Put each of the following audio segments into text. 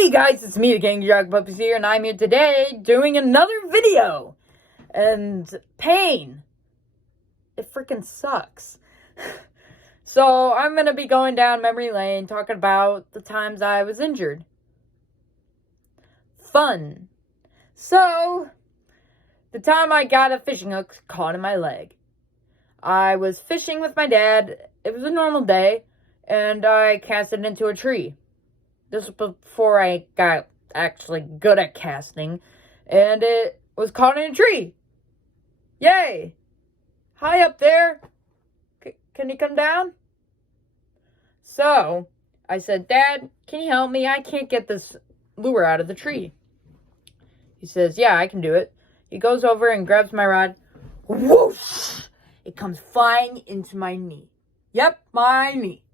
Hey guys, it's me, the King Jog Puppies here, and I'm here today doing another video. And pain. It freaking sucks. So I'm gonna be going down memory lane talking about the times I was injured. Fun. So, the time I got a fishing hook caught in my leg. I was fishing with my dad. It was a normal day, and I cast it into a tree. This was before I got actually good at casting. And it was caught in a tree. Yay! Hi up there. Can you come down? So, I said, Dad, can you help me? I can't get this lure out of the tree. He says, yeah, I can do it. He goes over and grabs my rod. Whoosh! It comes flying into my knee. Yep, my knee.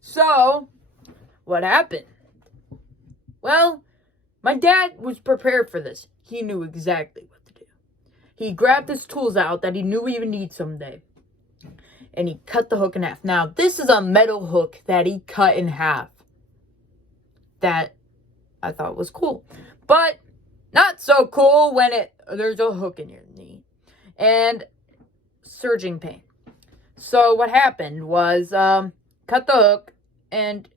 So, what happened? Well, my dad was prepared for this. He knew exactly what to do. He grabbed his tools out that he knew he would need someday. And he cut the hook in half. Now, this is a metal hook that he cut in half. That I thought was cool. But not so cool when there's a hook in your knee. And surging pain. So what happened was, cut the hook and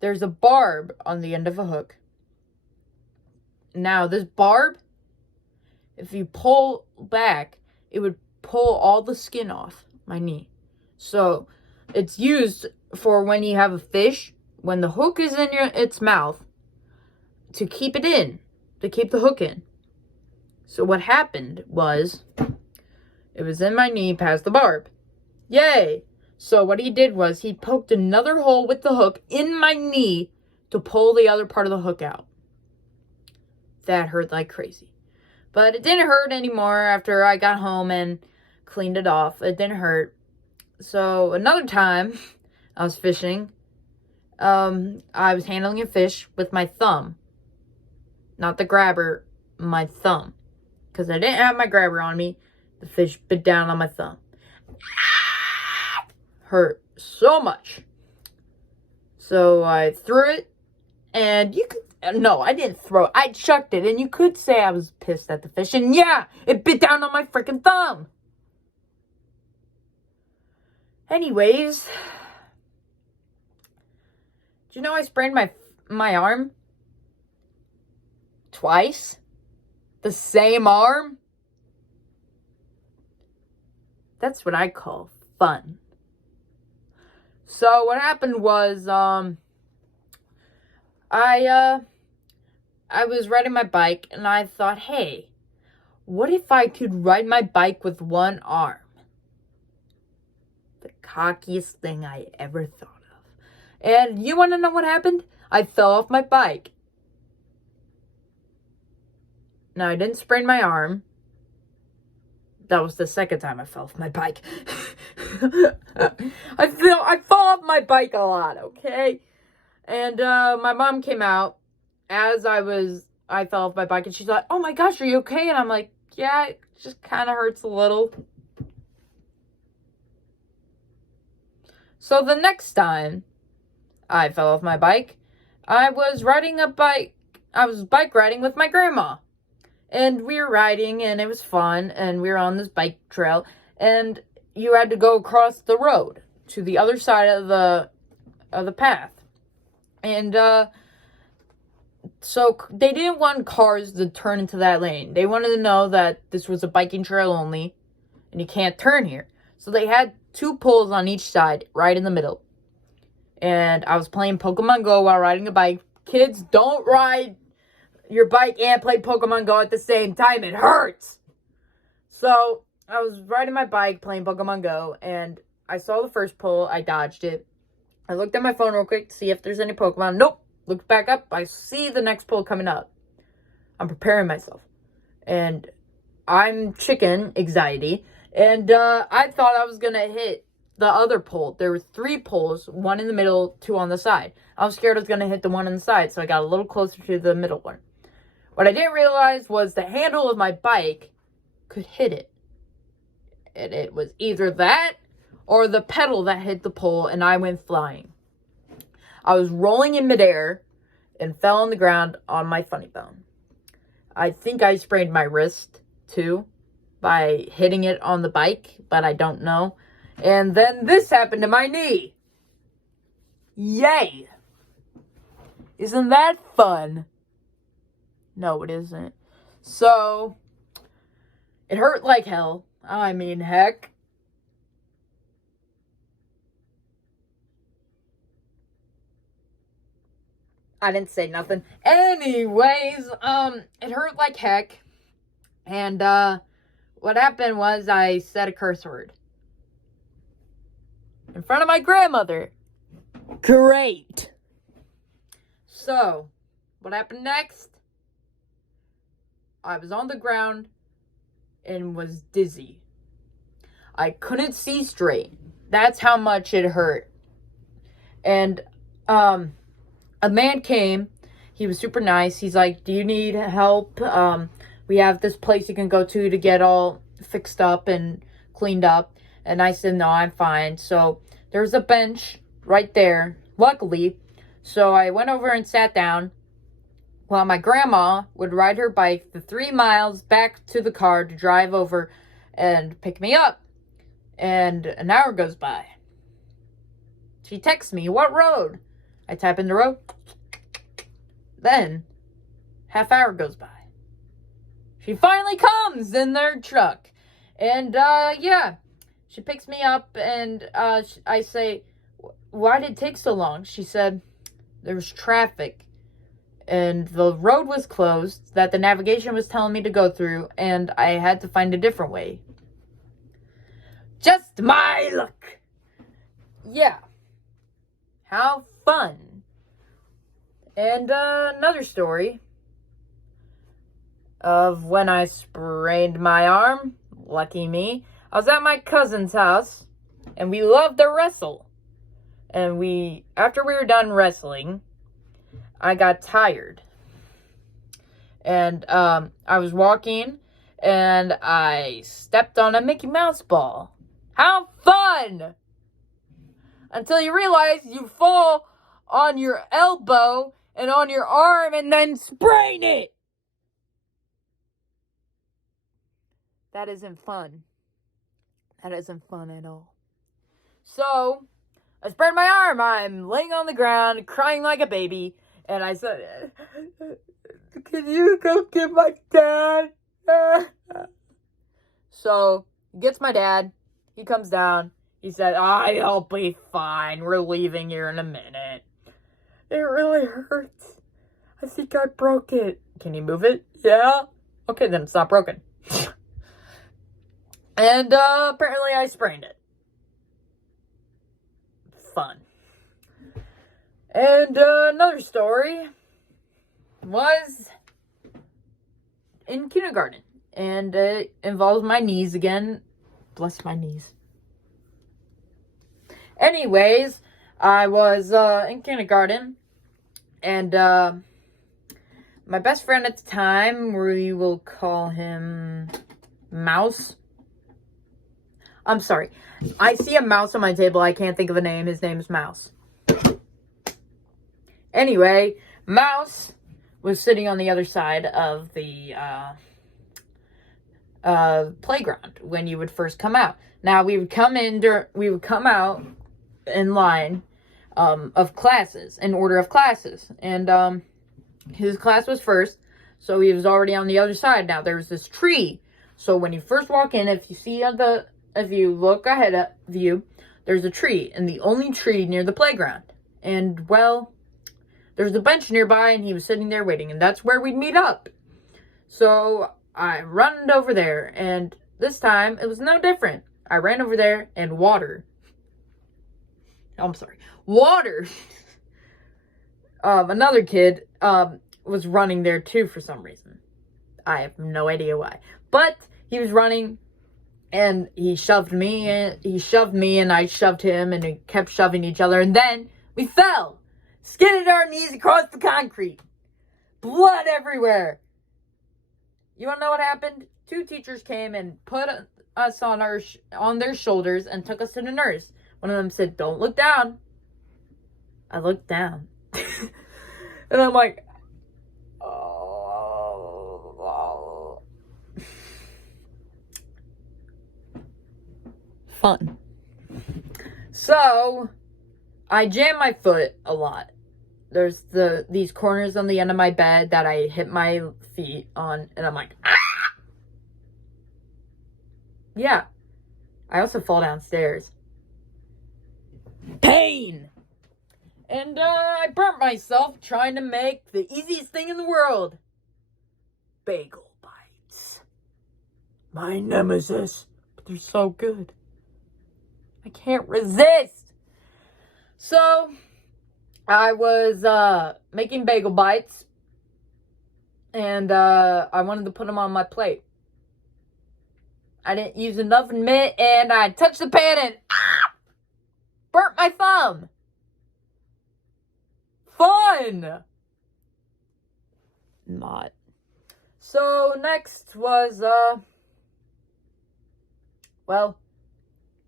there's a barb on the end of a hook. Now, this barb, if you pull back, it would pull all the skin off my knee. So, it's used for when you have a fish, when the hook is in its mouth, to keep it in, to keep the hook in. So, what happened was, it was in my knee past the barb. Yay! So what he did was he poked another hole with the hook in my knee to pull the other part of the hook out. That hurt like crazy. But it didn't hurt anymore after I got home and cleaned it off. It didn't hurt. So another time I was fishing. I was handling a fish with my thumb. Not the grabber, my thumb. Because I didn't have my grabber on me. The fish bit down on my thumb. Hurt so much. So I threw it, and you could, no, I didn't throw it. I chucked it, and you could say I was pissed at the fish, and yeah, it bit down on my freaking thumb. Anyways, do you know I sprained my arm? Twice? The same arm? That's what I call fun. So what happened was, I was riding my bike, and I thought, hey, what if I could ride my bike with one arm? The cockiest thing I ever thought of. And you want to know what happened? I fell off my bike. Now, I didn't sprain my arm. That was the second time I fell off my bike. I fall off my bike a lot, okay? And my mom came out as I fell off my bike, and she's like, oh my gosh, are you okay? And I'm like, yeah, it just kind of hurts a little. So the next time I fell off my bike, I was bike riding with my grandma. And we were riding, and it was fun, and we were on this bike trail, and you had to go across the road to the other side of the path. And so they didn't want cars to turn into that lane. They wanted to know that this was a biking trail only, and you can't turn here. So they had two poles on each side, right in the middle. And I was playing Pokemon Go while riding a bike. Kids, don't ride your bike and play Pokemon Go at the same time. It hurts. So I was riding my bike playing Pokemon Go, and I saw the first pole. I dodged it. I looked at my phone real quick to see if there's any Pokemon. Nope. Looked back up. I see the next pole coming up. I'm preparing myself. And I'm chicken anxiety. And I thought I was going to hit the other pole. There were 3 poles, one in the middle, 2 on the side. I was scared I was going to hit the one on the side, so I got a little closer to the middle one. What I didn't realize was the handle of my bike could hit it. And it was either that or the pedal that hit the pole, and I went flying. I was rolling in midair, and fell on the ground on my funny bone. I think I sprained my wrist too by hitting it on the bike, but I don't know. And then this happened to my knee. Yay! Isn't that fun? No, it isn't. So, it hurt like hell. I mean, heck. I didn't say nothing. Anyways, it hurt like heck. And, what happened was I said a curse word. In front of my grandmother. Great. So, what happened next? I was on the ground and was dizzy. I couldn't see straight. That's how much it hurt. And, a man came. He was super nice. He's like, do you need help? We have this place you can go to get all fixed up and cleaned up. And I said, no, I'm fine. So there's a bench right there, luckily. So I went over and sat down while my grandma would ride her bike the 3 miles back to the car to drive over and pick me up. And an hour goes by. She texts me, what road? I type in the road. Then, half hour goes by. She finally comes in their truck. And, yeah. She picks me up and, I say, why did it take so long? She said, there was traffic. And the road was closed that the navigation was telling me to go through. And I had to find a different way. Just my luck. Yeah. How fun. And another story of when I sprained my arm. Lucky me. I was at my cousin's house, and we loved to wrestle. And after we were done wrestling, I got tired. And I was walking, and I stepped on a Mickey Mouse ball. How fun! Until you realize you fall on your elbow and on your arm and then sprain it. That isn't fun. That isn't fun at all. So, I sprained my arm. I'm laying on the ground, crying like a baby. And I said, can you go get my dad? So, he gets my dad. He comes down. He said, I'll be fine. We're leaving here in a minute. It really hurts. I think I broke it. Can you move it? Yeah? Okay, then it's not broken. And, apparently I sprained it. Fun. And, another story was in kindergarten. And it involves my knees again. Bless my knees. Anyways, I was, in kindergarten. And, my best friend at the time, we will call him Mouse. I'm sorry. I see a mouse on my table. I can't think of a name. His name is Mouse. Anyway, Mouse was sitting on the other side of the playground when you would first come out. Now, we would come out in line of classes, in order of classes. And his class was first, so he was already on the other side. Now, there was this tree. So when you first walk in, if you look ahead of you, there's a tree, and the only tree near the playground. And, well, there's a bench nearby, and he was sitting there waiting, and that's where we'd meet up. So I ran over there, and this time, it was no different. I ran over there, and water. Another kid, was running there, too, for some reason. I have no idea why. But he was running, and he shoved me, and I shoved him, and we kept shoving each other, and then we fell. Skidded our knees across the concrete. Blood everywhere. You want to know what happened? 2 teachers came and put us on their shoulders and took us to the nurse. One of them said, don't look down. I looked down. And I'm like, oh. Fun. So, I jam my foot a lot. There's these corners on the end of my bed that I hit my feet on, and I'm like, ah! Yeah. I also fall downstairs. Pain! And I burnt myself trying to make the easiest thing in the world. Bagel bites. My nemesis. But they're so good. I can't resist. So, I was making bagel bites. And I wanted to put them on my plate. I didn't use enough mint, and I touched the pan and burnt my thumb. Fun! Not. So, next was,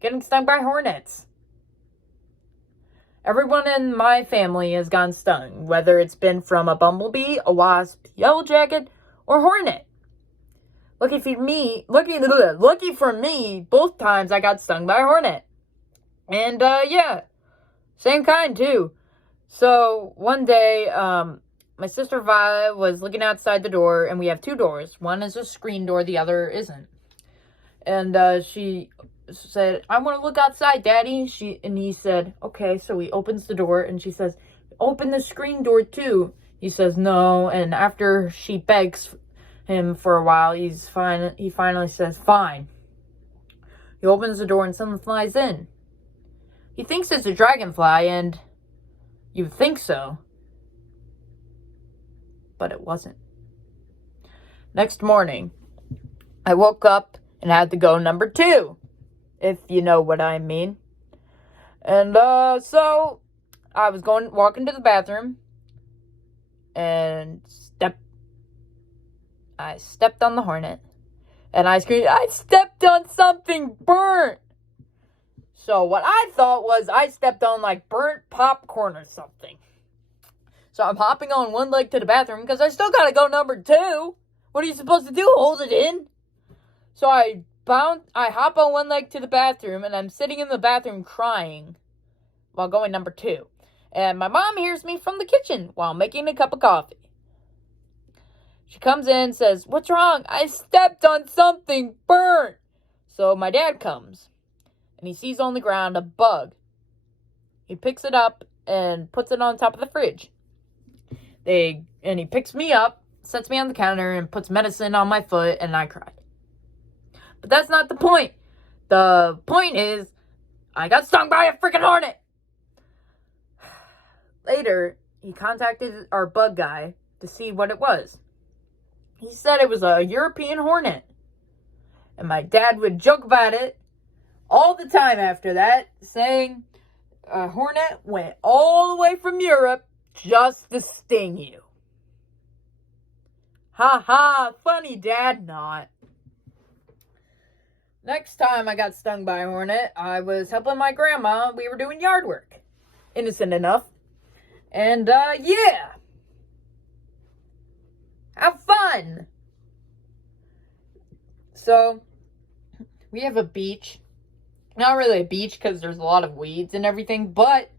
getting stung by hornets. Everyone in my family has gotten stung, whether it's been from a bumblebee, a wasp, yellow jacket, or hornet. Lucky for me, both times I got stung by a hornet. And, same kind, too. So, one day, my sister Vi was looking outside the door, and we have two doors. One is a screen door, the other isn't. And, she said, I want to look outside, Daddy. And he said, okay. So he opens the door, and she says, open the screen door, too. He says, no. And after she begs him for a while, he finally says, fine. He opens the door, and someone flies in. He thinks it's a dragonfly, and you think so. But it wasn't. Next morning, I woke up and had to go number 2, if you know what I mean. And so I was walking to the bathroom, and I stepped on the hornet, and I screamed, I stepped on something burnt. So what I thought was I stepped on like burnt popcorn or something. So I'm hopping on one leg to the bathroom because I still gotta go number 2. What are you supposed to do? Hold it in? So I hop on one leg to the bathroom, and I'm sitting in the bathroom crying while going number 2. And my mom hears me from the kitchen while making a cup of coffee. She comes in and says, what's wrong? I stepped on something burnt. So my dad comes, and he sees on the ground a bug. He picks it up and puts it on top of the fridge. And he picks me up, sets me on the counter, and puts medicine on my foot, and I cried. But that's not the point. The point is, I got stung by a freaking hornet. Later, he contacted our bug guy to see what it was. He said it was a European hornet. And my dad would joke about it all the time after that, saying a hornet went all the way from Europe just to sting you. Ha ha, funny, Dad, not. Next time I got stung by a hornet, I was helping my grandma. We were doing yard work. Innocent enough. And, yeah. Have fun. So, we have a beach. Not really a beach because there's a lot of weeds and everything, but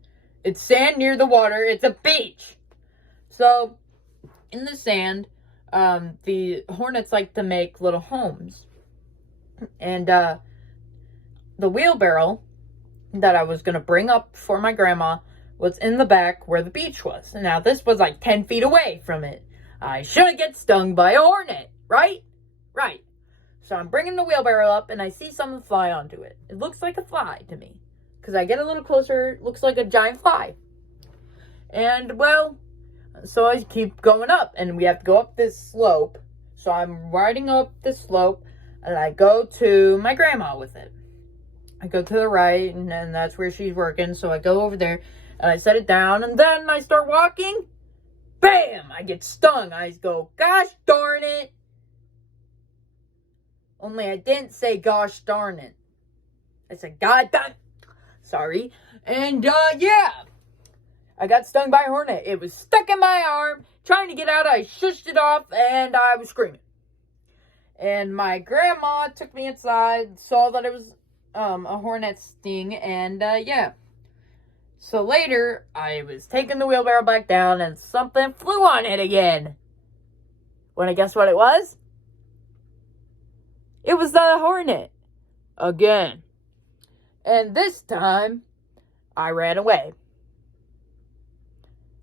it's sand near the water. It's a beach. So, in the sand, the hornets like to make little homes. And the wheelbarrow that I was going to bring up for my grandma was in the back where the beach was. Now, this was like 10 feet away from it. I shouldn't get stung by a hornet, right? Right. So I'm bringing the wheelbarrow up, and I see something fly onto it. It looks like a fly to me. Because I get a little closer, it looks like a giant fly. And, well, so I keep going up, and we have to go up this slope. So I'm riding up this slope, and I go to my grandma with it. I go to the right, and then that's where she's working. So I go over there, and I set it down, and then I start walking. Bam! I get stung. I go, gosh darn it. Only I didn't say gosh darn it. I said god darn. Sorry. And, yeah. I got stung by a hornet. It was stuck in my arm. Trying to get out, I shushed it off, and I was screaming. And my grandma took me inside, saw that it was a hornet sting, and yeah. So later, I was taking the wheelbarrow back down, and something flew on it again. Wanna guess what it was? It was the hornet. Again. And this time, I ran away.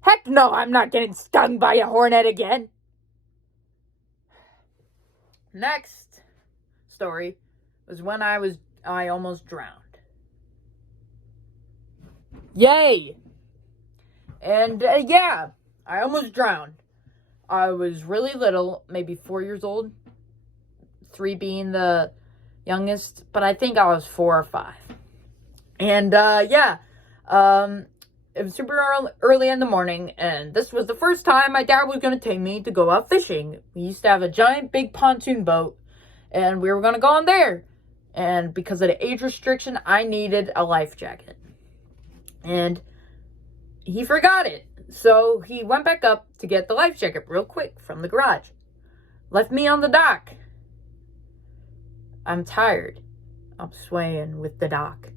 Heck no, I'm not getting stung by a hornet again. Next story was when I almost drowned. Yay! And yeah, I almost drowned. I was really little, maybe 4 years old. 3 being the youngest, but I think I was 4 or 5. And yeah, it was super early in the morning, and this was the first time my dad was going to take me to go out fishing. We used to have a giant big pontoon boat, and we were going to go on there. And because of the age restriction, I needed a life jacket. And he forgot it. So he went back up to get the life jacket real quick from the garage. Left me on the dock. I'm tired. I'm swaying with the dock.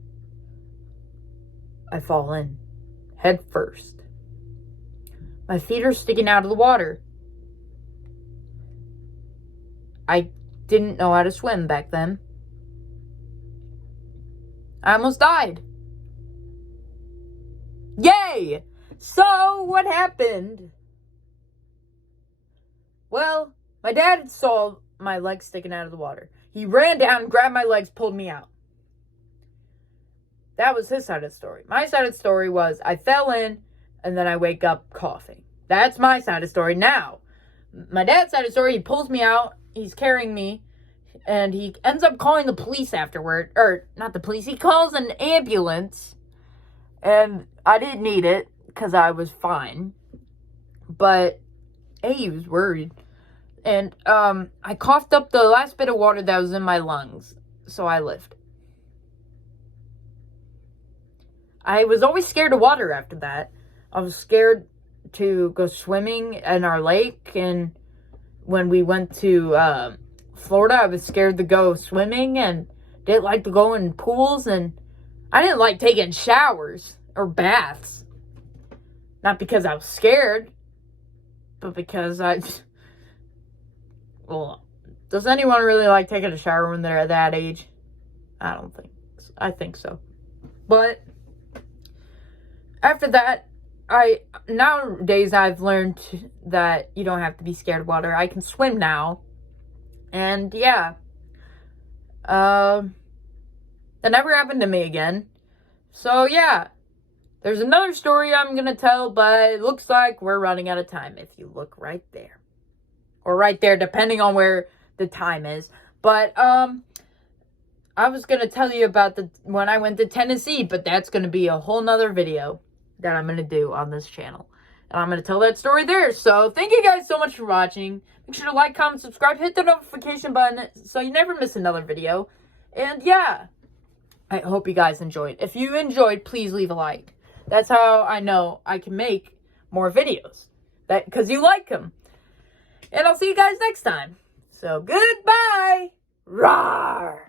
I fall in, head first. My feet are sticking out of the water. I didn't know how to swim back then. I almost died. Yay! So, what happened? Well, my dad saw my legs sticking out of the water. He ran down, grabbed my legs, pulled me out. That was his side of the story. My side of the story was I fell in, and then I wake up coughing. That's my side of the story. Now, my dad's side of the story, he pulls me out, he's carrying me, and he ends up calling the police afterward. Or, not the police, he calls an ambulance. And I didn't need it, because I was fine. But, hey, he was worried. And, I coughed up the last bit of water that was in my lungs. So I lived. I was always scared of water after that. I was scared to go swimming in our lake. And when we went to, Florida, I was scared to go swimming and didn't like to go in pools. And I didn't like taking showers or baths. Not because I was scared, but because well, does anyone really like taking a shower when they're at that age? I don't think so. I think so. But after that, nowadays I've learned that you don't have to be scared of water. I can swim now. And yeah. That never happened to me again. So yeah. There's another story I'm going to tell, but it looks like we're running out of time if you look right there. Or right there, depending on where the time is. But, I was going to tell you about when I went to Tennessee, but that's going to be a whole nother video that I'm going to do on this channel. And I'm going to tell that story there. So, thank you guys so much for watching. Make sure to like, comment, subscribe, hit the notification button so you never miss another video. And, yeah, I hope you guys enjoyed. If you enjoyed, please leave a like. That's how I know I can make more videos. Because you like them. And I'll see you guys next time. So, goodbye! Rawr!